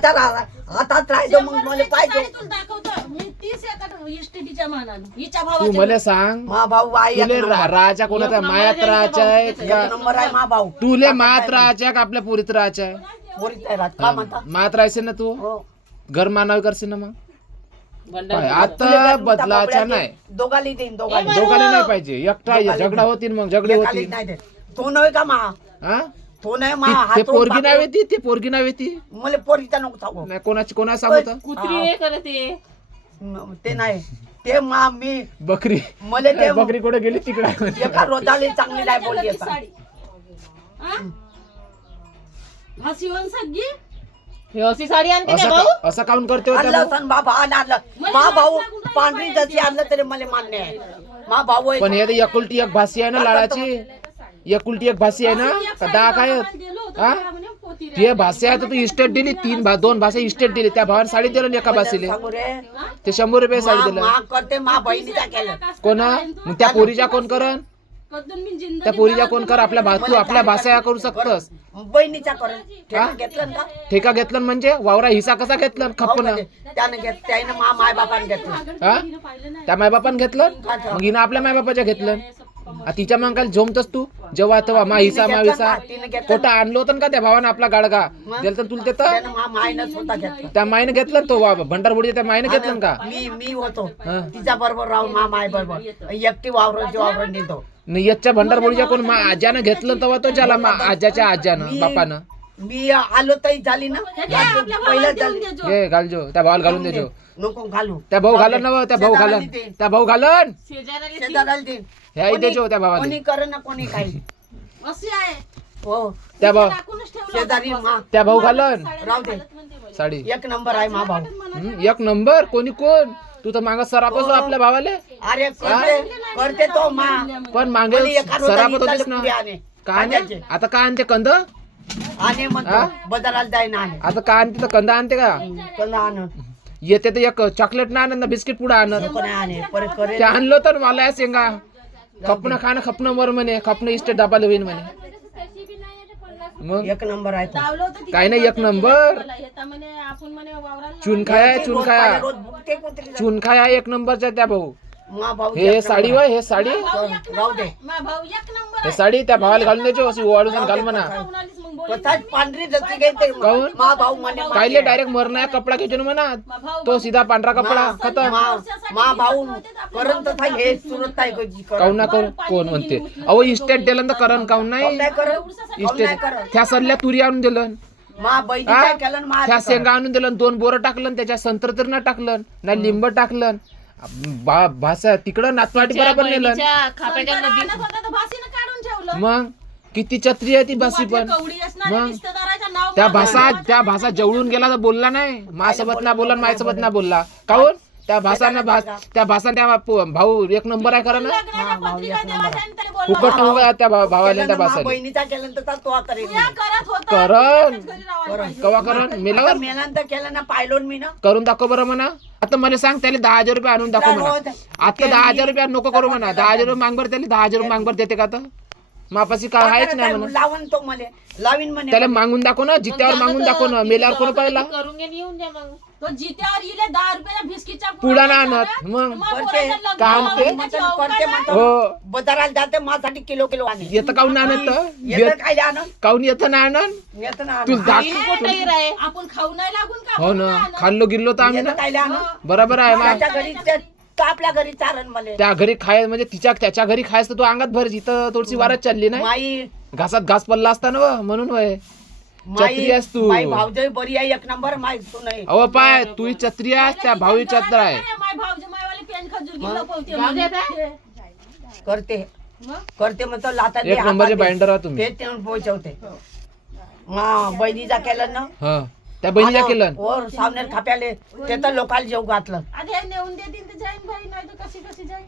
हातात राहायचं मग मला पाहिजे. तू मला सांग मा भाऊ आई तुले राजा कोणाचा मायात राहायचा आहे का नंबर आहे मा भाऊ. तुले मात राहायचा आहे का आपल्या पुरीत राहायचा आहे? पोरीत आहे राहत का म्हणता? मात राहायचे ना तू हो. घर मानावी करशील ना मग आता बदलाचा नाही दोघाली देईन दोघाली. दोघांना नाही पाहिजे एकटा झगडा होतील मग झगडे होतील नाही देत. तो नव्हे का मा हा तो नाही मा ते पोरगी नावे ती पोरगी नावे ती मला पोरीचा नको सांगू. नाही कोणाची कोणा सांगत कुत्री करते ते नाही ते मा मी बकरी मला ते बकरी कुठे गेली तिकडे एका रोजाली चांगली नाही बोलली आता. हे अशी साडी आणते का भाऊ? असं काऊन करते होत्या आणलं सण बाबा आणलं मा भाऊ पांढरी जशी आणलं तरी मला मान्य आहे. मा भाऊ आहे. पण हे तर एकुलती एक भाषी आहे ना लाडाची एकुलती एक भाषी आहे ना का दहा काय हा ते भाषा आहे तर तू इस्टेट दिली दोन भाषा इस्टेट दिली त्या भावाने साडी दिलं एका भाषेले सांगू रे ते 100 रुपये साडी दिलं मा करते मा बहिणीचा केलं. कोणा मग त्या पोरीच्या कोण करन त्या पोरीच्या कोण कर तू आपल्या भाषा करू शकतस बहिणीचा करून घेतलं का ठेका घेतलं म्हणजे वावरा हिसा कसा घेतला खपन त्यानं त्यानं मा माय बापाने घेतलं. हा त्या मायबापान घेतलं मग हिनं आपल्या मायबापाच्या घेतलं तिच्या मग काय झोमतस तू जेव्हा तेव्हा मा हिसा कोटा आणलं होतं का त्या भावानं आपला गाडगा गेलं तुला ते त्यानं मा मायनं स्वतः घेतलं. त्या मायने घेतलं तो भंडारबुडी त्या मायने घेतलं का मी होतो तिच्या बरोबर राहून मा माय बरोबर एकटी वावर नेतो. याच्या भंडारबुडीच्या कोण आज्यानं घेतलं तेव्हा तो ज्याला आज्याच्या आज्यानं बापानं मी आलो तरी झाली ना पहिलं झाली. हे घालजो त्या भावाला घालून देजो नको घालू त्या भाऊ घालन ना त्या भाऊ घालन त्या भाऊ घालन शेजाराला देईन. हे देजो त्या भावाला कोणी कर ना कोणी काही हो त्या भाऊ शेजारी मा त्या भाऊ घालन राहू दे. साडी एक नंबर आहे मा भाऊ. एक नंबर कोण तू तर माग सरापच आपल्या भावाले अरे करते तो मा पण मागे सरापत होतीस ना काय नाही आता काय आणते कंद आणि म्हणतो बदलाला जाय ना आता काय आणते तर कंद आणते का कंदा आणून येते तर एक चॉकलेट ना आणत ना बिस्किट पुढे आणत कोणी आणे परत करे ते आणलं तर मला या शेंगा खपणं खाणं खपणं वर म्हणे खपणं इष्ट डबाला होईन म्हणे मग एक नंबर आहे तो. काय नाही एक नंबर चुन खाया चुन खाया एक नंबरच्या त्या भाऊ मा भाऊ हे साडी वय हे साडी राहू दे. हे साडी त्या भावाला घालून द्यायची अशी ओवाळून घाल म्हणा स्वतःच पांढरी जशी घेते काहून? मा भाऊ म्हणे कायले डायरेक्ट मरना कपडा घ्यायचो ना म्हणा तो सीधा पांढरा कपडा खतम मा भाऊ करून तर हे सुरत आहे काऊन ना करू कोण म्हणते अहो इस्टेट दिलं तर करण काऊन नाही इस्टेट त्या सल्ल्या तुरी आणून दिलं मा बहिणीचा केलं मा त्या शेंगा आणून दिलं 2 बोरं टाकलं त्याच्या संत्र तर ना टाकलं ना लिंब टाकलं भाषा तिकडं नातवाटी बरोबर नेलं मग किती छत्री आहे ती भाषी पण मग त्या भाषा जवळून गेला तर बोलला नाही माझ्यासोबत ना बोलला माझ्यासोबत ना बोलला काऊन त्या भाषा भाऊ एक नंबर आहे खरं ना फुकट नव्हता त्या भावाला त्या भाषा बहिणीचा केलं तर तो करेल करण कवा करण मेल्यावर मेल्यानंतर केलं ना पाहिलो मी ना करून दाखव बरं म्हणा आता मला सांग त्याला 10,000 रुपये आणून दाखव म्हणा आता 10,000 रुपये नको करू म्हणा 10,000 रुपये मागभर त्याला 10,000 रुपये मागभर देते का आता मापाशी काय आहेच नाही म्हणून लावून तो मला लावीन म्हणे त्याला मागून दाखव ना जित्यावर मागून दाखव ना मेल्यावर कोण पाहिला करून घे येऊन द्या मग तो जित्यावर इले 10 रुपयाच्या बिस्किटचा पुडा ना आणत मग काय आणते हो बजाराला जाते माझ्यासाठी किलो आणे येतं काऊन आणत येतं काय आणत काऊन येतं ना आणन येतं ना तू आपण खाऊ नाही लागून का हो ना खाल्लो गिल्लो तर आम्ही ना काय आणत बरोबर आहे ना त्याच्या घरी तो आपल्या घरी चारण मला त्या घरी खाय म्हणजे त्याच्या घरी खायचं तू अंगात भर जिथं थोडीशी वारच चालली नाही माई घासात घास पडला असता ना म्हणून वय छत्री आहेस तू माई भावजय बरी आहे एक नंबर माई तू नाही अहो पाय तू छत्री आहेस त्या भाऊ छत्र आहे माय भाऊजी मायवाली पेन खजूर घेऊन पळते करते मग तो लाता एक नंबरचे बाइंडर आहात तुम्ही ते पोहोचवते बहिणीचा केलं ना हा त्या बहिणीला केलं वर सामने खाप्याले ते तर लोकांना जेव घातलं आधी नेऊन देतील तर जाईन भाई नाही तर कशी जाईन